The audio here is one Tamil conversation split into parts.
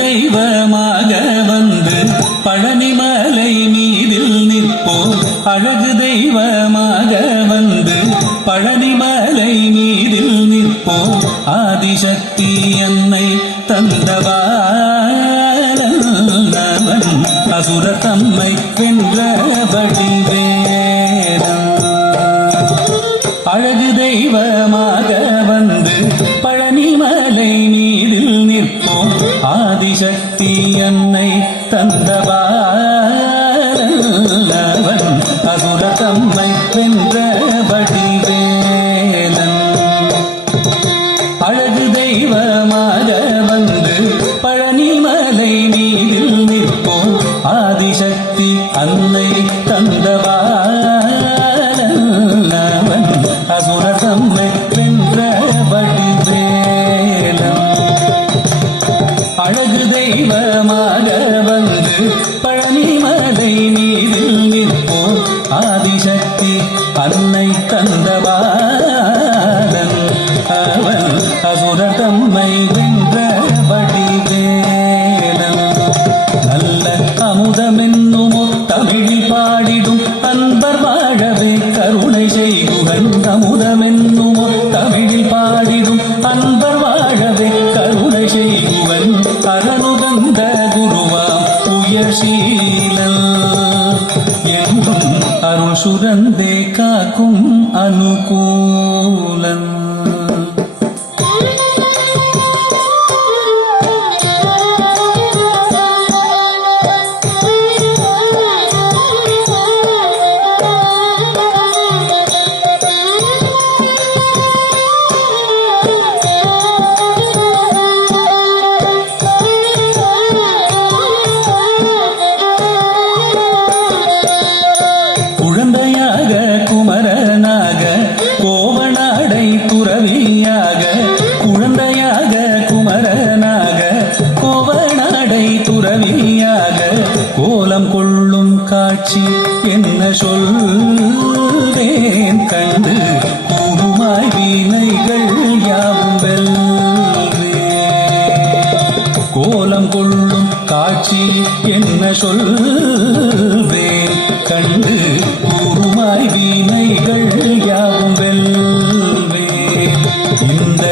தெய்வமாக வந்து பழனிமலை மீதில் நிற்போம். அழகு தெய்வமாக வந்து பழனிமலை மீதில் நிற்போம். ஆதிசக்தி என்னை தந்தவாளன் அசுர தம்மை வென்றபடி வேதம். அழகு தெய்வமாக வந்து பழனிமலை மீதில் நிற்போம். ஆதிசக்தி என்னை தந்தவாளன் அசுர தம்மை வென்றபடி வேலன். அழகு தெய்வமாக வந்து பழனிமலை மீதில் நிற்போம். ஆதிசக்தி அன்னை தந்தவாளன் அசுர தம்மை வென்றபடி வேலன். அழகு தெய்வமாக வந்து பழனிமலை மீதில் நிற்போம். ஆதிசக்தி அன்னை தந்தவாளன் அவன் அசுர தம்மை வென்றபடி வேலன். நல்ல அமுதமென்னுமோ தமிழில் பாடிடும் அன்பர் வாழவே கருணை செய்குகன். அமுதமென்னுமோ தமிழில் பாடிடும் அன்பர் வாழவே கருணை செய்குவன். அருளுதந்த குருவாம் உயர்சீலன் என்றும் அருள் சுரந்தே காக்கும் அனுகூலன். குழந்தையாக குமரனாக கோவனாடை துறவியாக. குழந்தையாக குமரனாக கோவனாடை துறவியாக. கோலம் கொள்ளும் காட்சி என்ன சொல்வேன் கண்டு கூறுமாய் வீணைகள் யாவும் வெல்வே. கோலம் கொள்ளும் காட்சி என்ன சொல்வேன் கண்டு கூறுமாய் வீணைகள் யாவும் வெல்வே. இந்த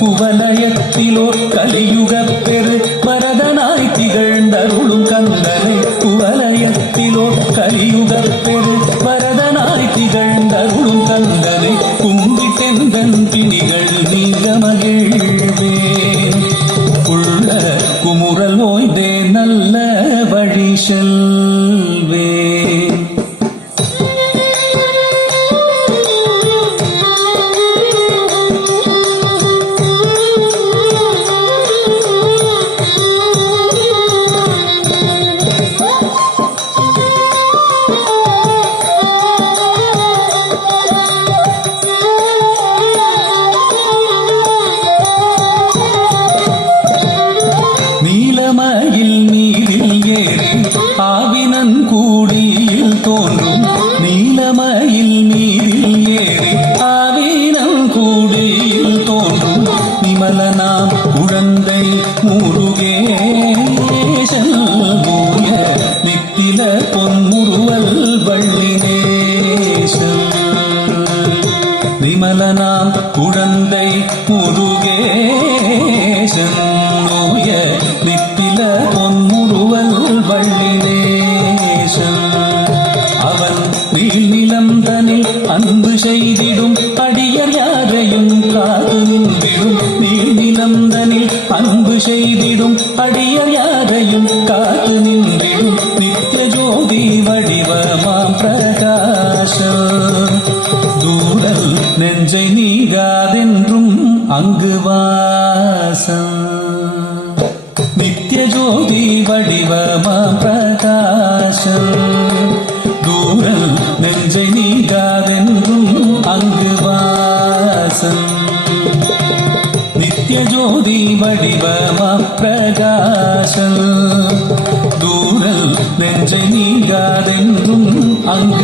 குவலயத்திலோர் கலியுக பெரு வரதனாய் திகழ்ந்தருளும் கந்தனை. குவலயத்திலோர் கலியுக பெரு வரதனாய் திகழ்ந்தருளும் கந்தனை. கும்பிட்டெந்தன் பிணிகள் நீங்க மகிழ்வேன். உள்ள குமுறல் ஓய்ந்தே நல்ல வழி செல்வேன். நீலமயில் நீரில் ஏறி ஆவினன் கூடியில் தோன்றும். நீலமயில் நீரில் ஏறி ஆவினன் கூடியில் தோன்றும். நிமலனாம் குழந்தை முருகேசன் மூய நித்தில பொன்முருவல் வள்ளினேசன். விமலனாம் குழந்தை முருகேசன் மூய நித்தில பொன்முருவல் வள்ளினேசன். அவன் நீள்நிலம் தனில் அன்பு செய்திடும் அடியர் யாரையும் காத்து நின்றிடும். நீள்நிலம் தனில் அன்பு செய்திடும் அடியர் யாரையும் காத்து நின்றிடும். நித்திய ஜோதி வடிவமாம் பிரகாசம் தூடல் நெஞ்சை நீங்காதென்றும் அங்கு வாசம். நித்திய ஜோதி வடிவமாம் பிரகாசம் தூடல் நெஞ்சை நீங்காதென்றும் அங்கு வாசம். நித்திய ஜோதி வடிவமாம் பிரகாசம் தூடல் நெஞ்சை நீங்காதென்றும் அங்கு